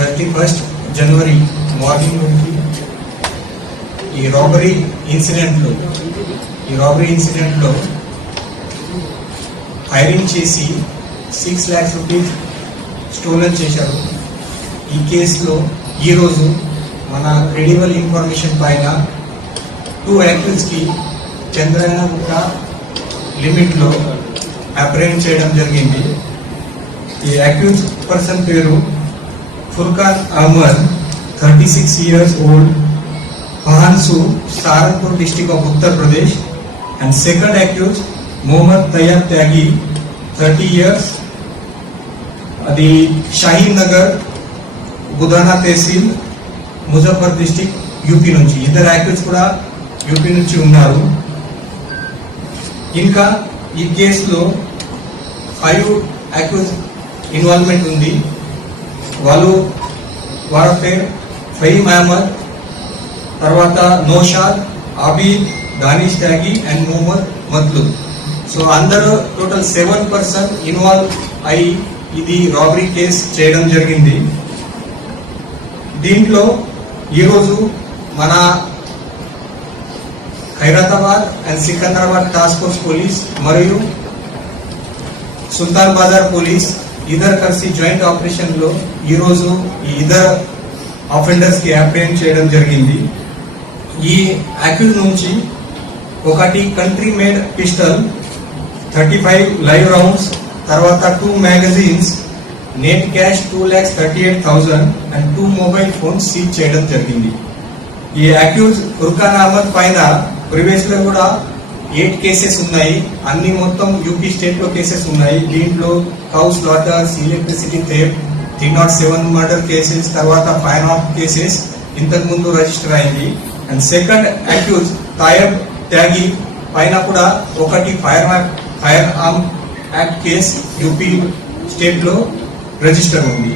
31st జనవరి morning నుంచి ఈ robbery ఇన్సిడెంట్లో hiring చేసి 6 lakhs రూపీస్ స్టోలన్ చేశారు. ఈ కేసులో ఈరోజు మన క్రెడిబుల్ ఇన్ఫర్మేషన్ పైన 2 యాక్యూజ్కి చంద్రయాన లిమిట్లో అప్రెండ్ చేయడం జరిగింది. ఈ అక్యూజ్ పర్సన్ పేరు Furqan Ahmad, 36 years old, Pahansu, Saharanpur district of Uttar Pradesh. And second accused Mohammad Tayyab Tyagi, 30 years, అది షాహీన్ నగర్, బుధానా తహసీల్, ముజఫర్ డిస్ట్రిక్ట్, యూపీ నుంచి. ఇద్దరు అక్యూజ్ కూడా యూపీ నుంచి ఉన్నారు. ఇంకా ఈ కేసులో 5 అక్యూజ్ ఇన్వాల్వ్మెంట్ ఉంది. వాళ్ళ పేరు ఫహీమ్ అహ్మద్, తర్వాత నౌషాద్, ఆబిద్, దానిష్ త్యాగి అండ్ మొహమ్మద్ మత్లూబ్. సో అందరూ టోటల్ 7 person ఇన్వాల్వ్ అయి ఇది రాబరీ కేసు చేయడం జరిగింది. దీంట్లో ఈరోజు మన Khairatabad and Secunderabad task force police మరియు సుల్తాన్ బాజార్ పోలీస్ ఇద్దరు కలిసి జాయింట్ ఆపరేషన్ లో ఈరోజు ఈ ఇద్దరు ఆఫెండర్స్ కి అప్రెండ్ చేయడం జరిగింది. ఈ అక్యూజ్ నుంచి ఒకటి country made pistol, 35 live rounds, తర్వాత 2 magazines, net cash 2,38,000 and 2 mobile phones seize చేయడం జరిగింది. ఈ అక్యూజ్ ఫుర్కాన్ అహ్మద్ పైన ప్రీవియస్ లో కూడా 8 కేసెస్ ఉన్నాయి. అన్ని మొత్తం యూపీ స్టేట్ లో కేసెస్ ఉన్నాయి. దీంట్లో cow slaughters, electricity theft, 307 murder cases, తర్వాత 5 కేసెస్ ఇంతకు ముందు రిజిస్టర్ అయింది. And second accused Tayyab Tyagi పైన కూడా ఒకటి firearm act case UP state లో రిజిస్టర్ ఉంది.